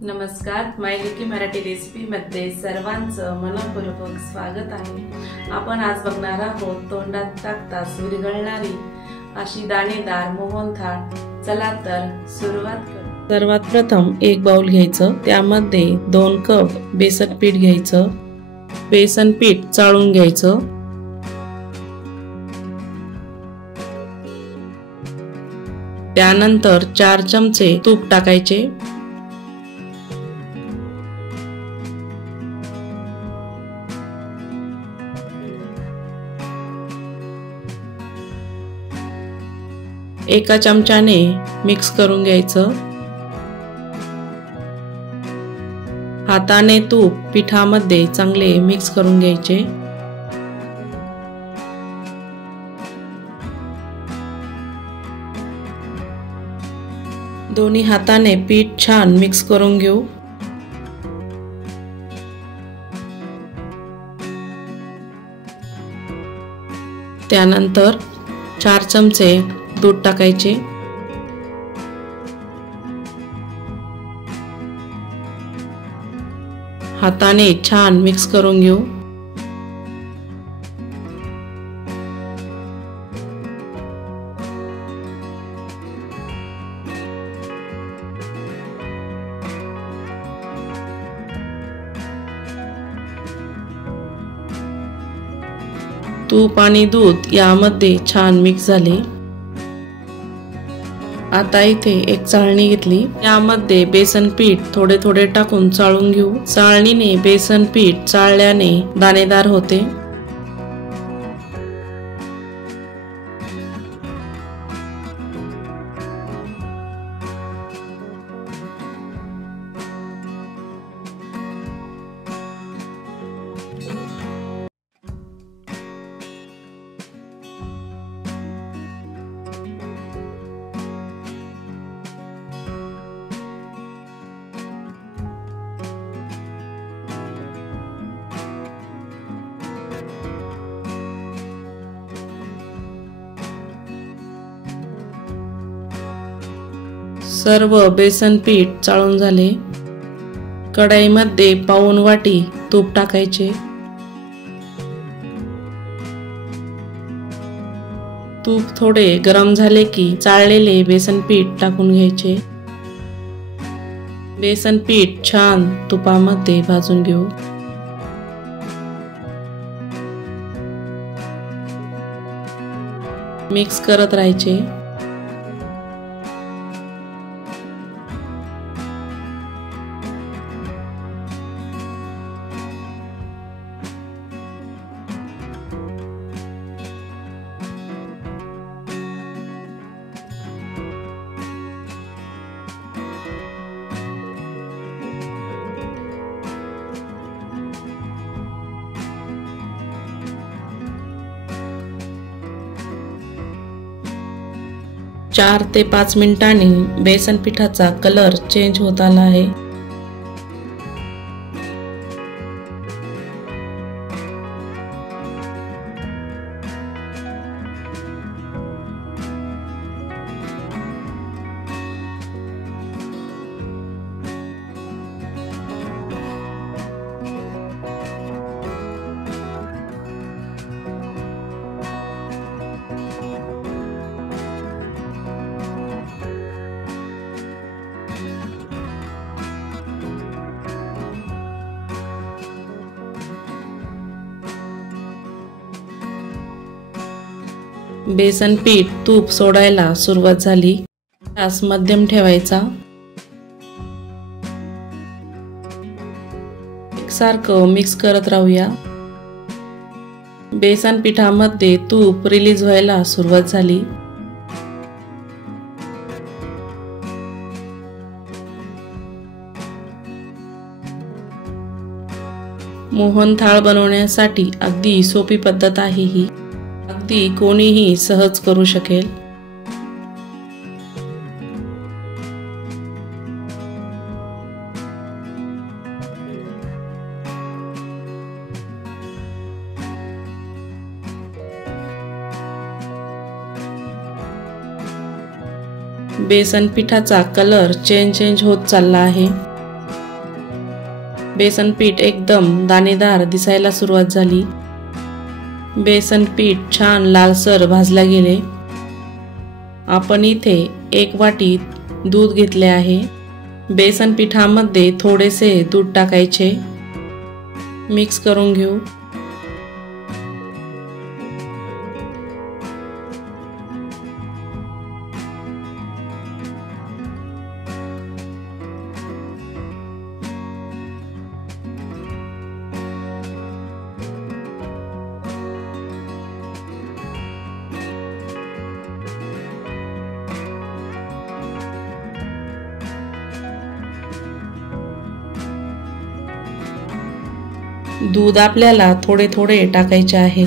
नमस्कार, मायलिकी मराठी रेसिपी मध्ये सर्वांचं मनपूर्वक स्वागत आहे। आपण आज बघणार आहोत तोंडात टाकताच विरघळणारी अशी दाणेदार मोहनथाळ। चला तर सुरुवात करू। सर्वात प्रथम एक बाउल घ्यायचं, त्यामध्ये 2 कप बेसन पीठ घ्यायचं। बेसन पीठ चाळून घ्यायचं। त्यानंतर 4 चमचे तूप टाकायचे। एका चमच्याने मिक्स करून घ्यायचं। हाताने तूप पिठामध्ये चांगले मिक्स करून घ्यायचे। दोन्ही हाताने पीठ छान मिक्स करून घेऊ। त्यानंतर 4 चमचे दूध टाकायचे। हाताने छान मिक्स करून घेऊ। तूप आणि दूध यामध्ये छान मिक्स झाले। आता इथे एक चाळणी घेतली, यामध्ये बेसन पीठ थोडे थोडे टाकून चाळून घेऊ। चाळणीने बेसन पीठ चाळल्याने दाणेदार होते। सर्व बेसन पीठ चाळून झाले। कढईमध्ये पाऊण वाटी तूप टाकायचे। तूप थोडे गरम झाले की चाळलेले बेसन पीठ टाकून घ्यायचे। बेसन पीठ छान तुपामध्ये भाजून घेऊ। मिक्स करत राहायचे। चार ते 5 मिनिटांनी बेसन पिठाचा कलर चेंज होत आला आहे। बेसन पीठ तूप सोडायला सुरुवात झाली। गॅस मध्यम ठेवायचा। एकसारखं मिक्स करत राहूया। बेसन पिठामध्ये तूप रिलीज व्हायला सुरुवात झाली। मोहनथाळ बनवण्यासाठी अगदी सोपी पद्धत आहे ही। अगदी कोणीही सहज करू शकेल। बेसन पिठाचा कलर चेंज होत चालला आहे। बेसन पीठ एकदम दाणेदार दिसायला सुरुवात झाली। बेसन पीठ छान लालसर भाजले गेले। आपण इथे 1 वाटी दूध घेतले आहे। बेसन पिठामध्ये थोडेसे दूध टाकायचे, मिक्स करून घेऊ। दूध आपल्याला थोडे थोडे टाकायचे आहे।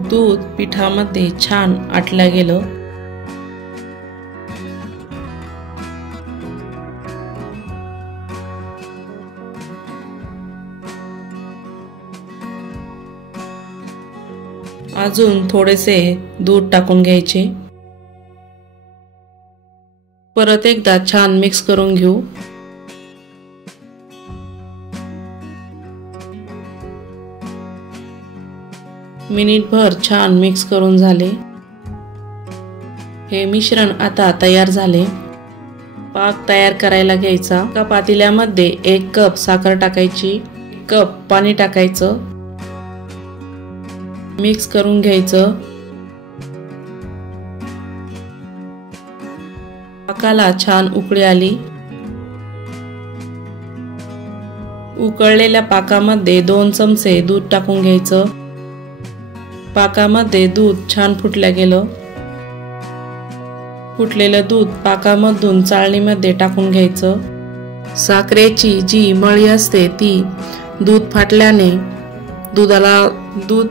दूध पिठामध्ये छान आटलं गेलं। अजून थोडेसे दूध टाकून घ्यायचे। परत एकदा छान मिक्स करून घेऊ। मिनिटभर छान मिक्स करून झाले। हे मिश्रण आता तयार झाले। पाक तयार करायला घ्यायचा। एका पातेल्यामध्ये 1 कप साखर टाकायची, 1 कप पाणी टाकायचं, मिक्स करून घ्यायचं। पाकाला छान उकळी आली। उकळलेल्या पाकामध्ये 2 चमचे दूध टाकून घ्यायचं। पाकामध्ये दूध छान फुटलं गेलं। फुटलेलं दूध पाकामधून चाळणीमध्ये टाकून घ्यायचं। साखरेची जी मळी असते ती दूध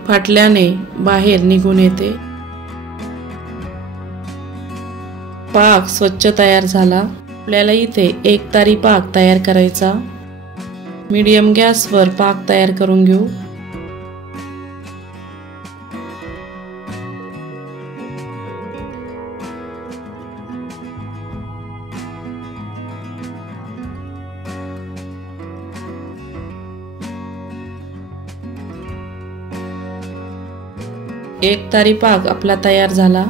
फाटल्याने बाहेर निघून येते। पाक स्वच्छ तयार झाला। आपल्याला इथे 1 तारी पाक तयार करायचा। मीडियम गॅसवर पाक तयार करून घेऊ। एक तारी पाक आपला तयार झाला।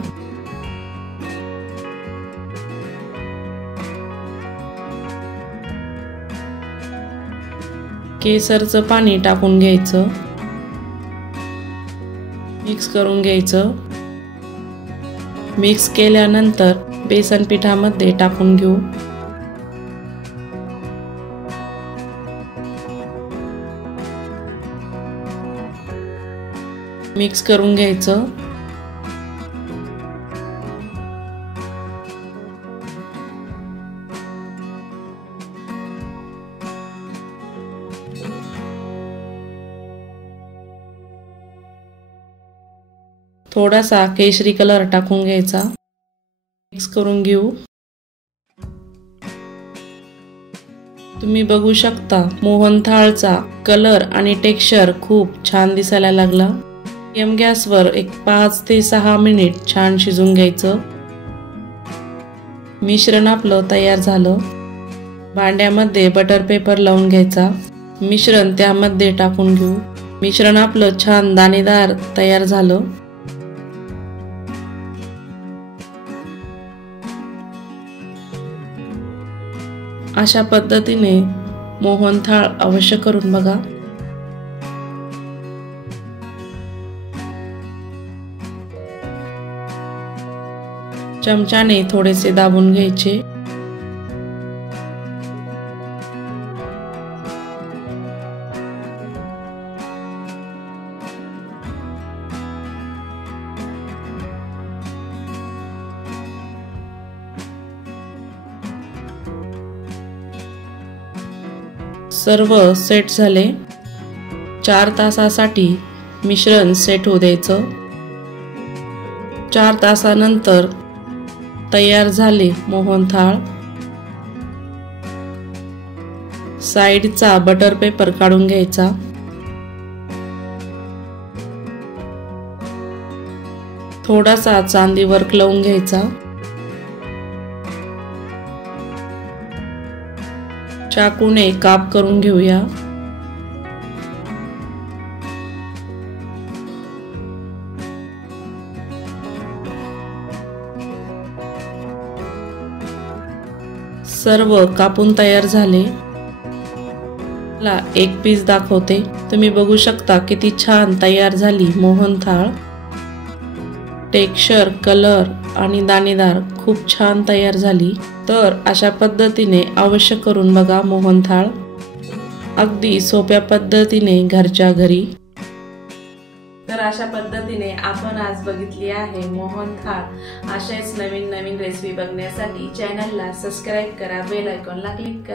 केसरचं पाणी टाकून घ्यायचं, मिक्स करून घ्यायचं। मिक्स केल्यानंतर बेसन पिठामध्ये टाकून घेऊ। मिक्स करून घ्यायचं। थोडासा केशरी कलर टाकून घ्यायचा, मिक्स करून घेऊ। तुम्ही बघू शकता मोहनथाळचा कलर आणि टेक्स्चर खूप छान दिसायला लागला। मीडियम गॅसवर 5 ते 6 मिनिट छान शिजून घ्यायचं। मिश्रण आपलं तयार झालं। भांड्यामध्ये बटर पेपर लावून घ्यायचा। मिश्रण त्यामध्ये टाकून घेऊ। मिश्रण आपलं छान दाणेदार तयार झालं। अशा पद्धतीने मोहनथाळ अवश्य करून बघा। चमच्याने थोडेसे दाबून घ्यायचे। सर्व सेट झाले। 4 तासासाठी मिश्रण सेट होऊ द्यायचं। 4 तासानंतर तयार झाले मोहनथाळ। साइडचा बटर पेपर काढून घ्यायचा। थोडासा चांदी वर्क लावून घ्यायचा। चाकूने काप करून घेऊया। सर्व कापून तयार झाले। एक पीस दाखवते, तुम्ही बघू शकता किती छान तयार झाली मोहनथाळ। टेक्स्चर, कलर आणि दाणेदार खूप छान तयार झाली। तर अशा पद्धतीने अवश्य करून बघा मोहनथाळ, अगदी सोप्या पद्धतीने घरच्या घरी। तर अशा पद्धतीने आपण आज बघितली आहे मोहनथाळ। अशाच नवीन नवीन रेसिपी बघण्यासाठी चॅनलला सबस्क्राइब करा, बेल आयकॉनला क्लिक करा।